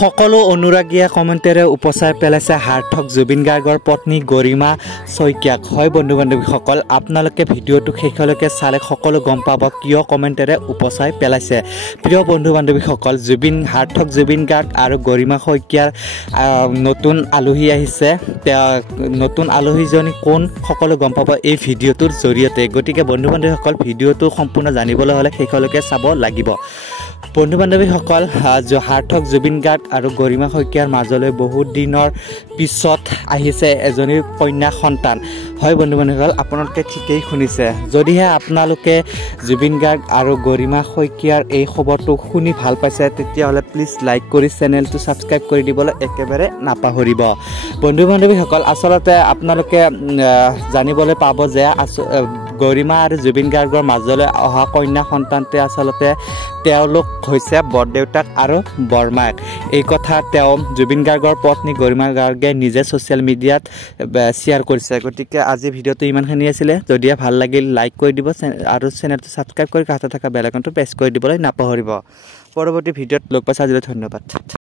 সকলো অনুৰাগীয়ে কমেণ্টেৰে উপচাই পেলাইছে সাৰ্থক জুবিন গাৰ্গৰ পত্নী গৰিমা শইকীয়াক। হয় বন্ধু বান্ধৱীসকল, আপোনালোকে ভিডিঅ'টো শেষলৈকে চালে সকলো গম পাব কিয় কমেণ্টেৰে উপচাই পেলাইছে। প্ৰিয় বন্ধু বান্ধৱীসকল, সাৰ্থক জুবিন গাৰ্গ আৰু গৰিমা শইকীয়াৰ নতুন আলহী আহিছে। নতুন আলহীজনী কোন সকলো গম পাব এই ভিডিঅ'টোৰ জৰিয়তে। গতিকে বন্ধু বান্ধৱীসকল, ভিডিঅ'টো সম্পূৰ্ণ জানিবলৈ হ'লে শেষলৈকে চাব লাগিব। বন্ধু বান্ধৱীসকল, সাৰ্থক জুবিন গাৰ্গ আৰু গৰিমা শইকীয়াৰ মাজলৈ বহুত দিনৰ পিছত আহিছে এজনী কন্যা সন্তান। হয় বন্ধু বান্ধৱীসকল, আপোনালোকে ঠিকেই শুনিছে। যদিহে আপোনালোকে জুবিন গাৰ্গ আৰু গৰিমা শইকীয়াৰ এই খবৰটো শুনি ভাল পাইছে, তেতিয়াহ'লে প্লিজ লাইক কৰি চেনেলটো ছাবস্ক্ৰাইব কৰি দিবলৈ একেবাৰে নাপাহৰিব। বন্ধু বান্ধৱীসকল, আচলতে আপোনালোকে জানিবলৈ পাব যে গৰিমা আৰু জুবিন গাৰ্গৰ মাজলৈ অহা কন্যা সন্তানটোৱে আচলতে তেওঁলোক হৈছে বৰদেউতাক আৰু বৰমাক। এই কথা জুবিন গাৰ্গৰ পত্নী গৰিমা গাৰ্গে নিজে ছ'চিয়েল মিডিয়াত শ্বেয়াৰ কৰিছে। গতিকে আজি ভিডিঅ'টো ইমানখিনি আছিলে। যদিহে ভাল লাগিল লাইক কৰি দিব আৰু চেনেলটো ছাবস্ক্ৰাইব কৰি কাষতে থকা বেল আইকনটো প্ৰেছ কৰি দিবলৈ নাপাহৰিব। পৰৱৰ্তী ভিডিঅ'ত লগ পাইছে। আজিলৈ ধন্যবাদ।